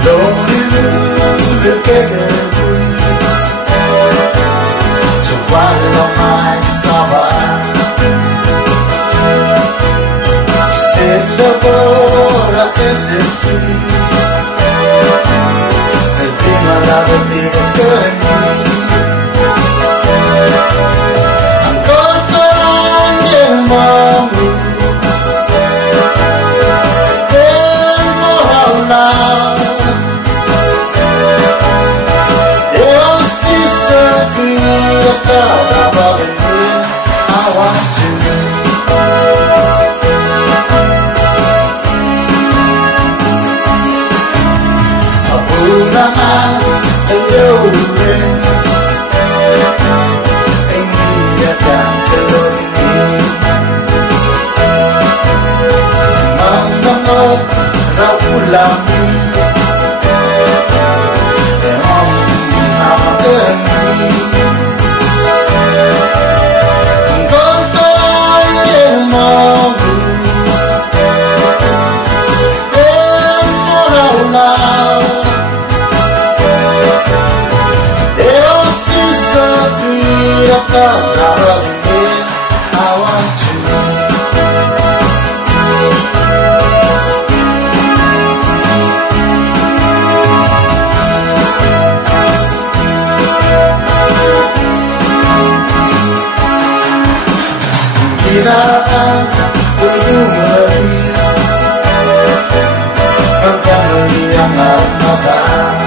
Lulu kegembun Sewalau mai sabar Selebora kesesi Nanti malah bertiga kerengi Engkau terang yang mampu Dan moraulah I want to Apunahan Ayurin Ingat kelengin Menengok Raulami Emang nama kelengin I want to kiraan berumur Berkali yang mata